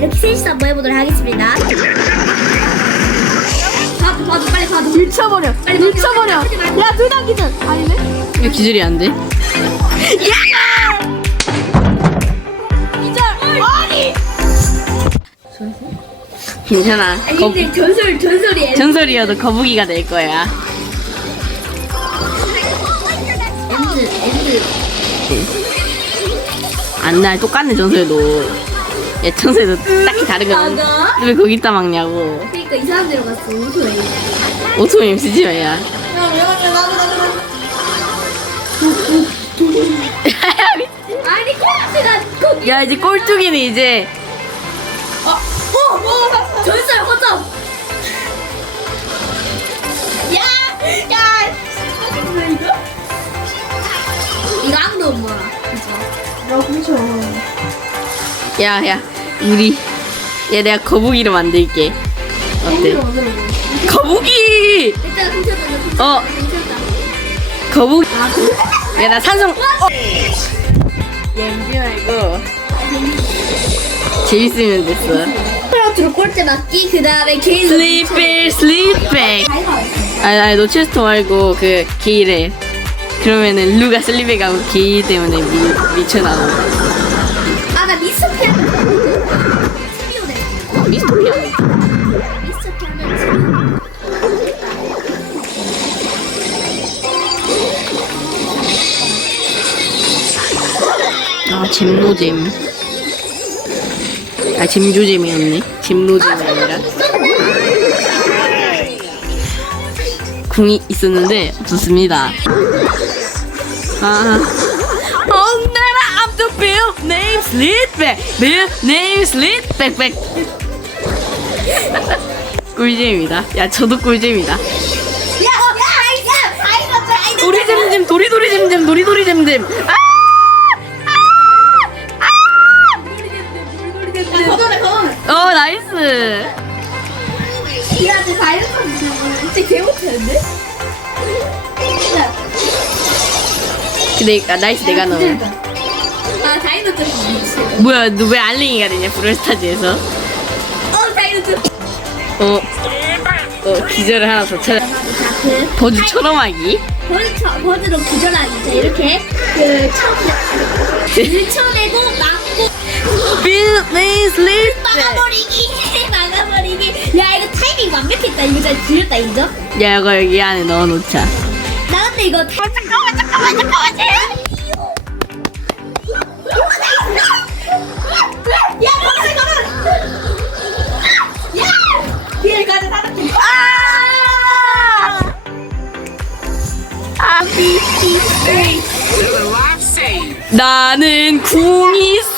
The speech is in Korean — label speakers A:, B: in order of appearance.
A: 이렇게 셋이서 한번 해보도록 하겠습니다. 봐도 빨리 봐도.
B: 밀쳐버려.
A: 빨리
B: 밀쳐버려.
A: 야,
B: 야, 둘 다 기절. 아니네?
C: 왜 기절이 안 돼?
B: 기절. 아니.
C: 괜찮아.
A: 아니 근데 전설이에요.
C: 전설이어도 거북이가 될 거야.
A: 엔드.
C: 안 나, 똑같네, 전설도. 야, 전설도 딱히 다른 건.
A: 맞아?
C: 왜 거기다 막냐고.
A: 그러니까 이상한 데로 갔어. 오토에.
C: 오토임 쓰지 마야.
A: 아니 코라스가 거기.
C: 야, 이제 꼴뚜기는 이제.
A: 전설 허접. 야. 이거 아무도 못 몰아. 그죠?
C: 야, 우리. 야, 내가 거북이로 만들게. 어때? 거북이!
A: 일단 훔쳤다.
C: 어. 거북이. 야, 나 산성. 연기 말고. 재밌으면 됐어.
A: 프로트로 꼴대 맞기 그 다음에 개인.
C: 슬립백. 아니, 너 체스터 말고 그 게이래. 그러면은 루가 슬립백하고 게이 때문에 미쳐나고.
A: 아나 미스터 피아노. 치료네.
C: 미스터 피아노.
A: 미스터 피아노 치료.
C: 아, 잼노잼. 아, 잼조잼이었네. 잼노잼이 아니라. 궁이 있었는데 없었습니다. 아. 오늘아, I'm the Bill name Slitback. Bill name Slitback. 꿀잼이다. 야, 저도 꿀잼이다. 도리잼잼, 도리도리잼잼, 도리도리잼잼. 아! 어, 나이스.
A: 이한테 다이어트 진짜 개 못하는데?
C: 근데 나이스 내가 넣어.
A: 아 다이어트 진짜.
C: 뭐야, 너 왜 알랭이가 되냐 브롤스타즈에서?
A: 다이어트.
C: 기절을 하나 더 찾아.
A: 자그
C: 버즈처럼 하기.
A: 버즈로 기절하기. 자 이렇게 그 밀쳐내고 막고
C: 빌 메인 슬립.
A: 막아버리기. 막아버리기. 야 이거 타이밍 완벽했다. 이거 진짜 지렸다 인정?
C: 야, 이거 여기 안에 넣어놓자.
A: 나 근데 이거 잠깐만. 야 잠깐만. 야 비엘까지 사다.
C: 나는 궁이 있어.